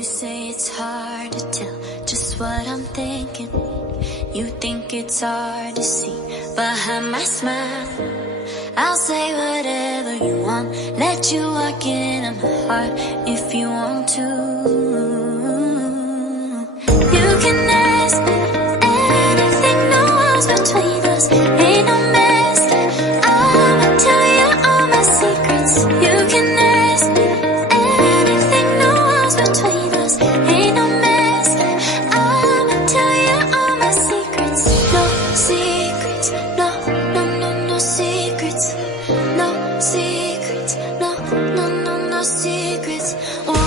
You say it's hard to tell just what I'm thinking. You think it's hard to see behind my smile. I'll say whatever you want, let you walk into my heart if you want to. You can ask me anything, no walls between us, ain't no mess. I'ma tell you all my secrets. You can ask me anything, no walls between us, ain't no mess. I'ma tell you all my secrets. No secrets, no, no, no, no secrets. No secrets, no, no, no, no secrets. Oh.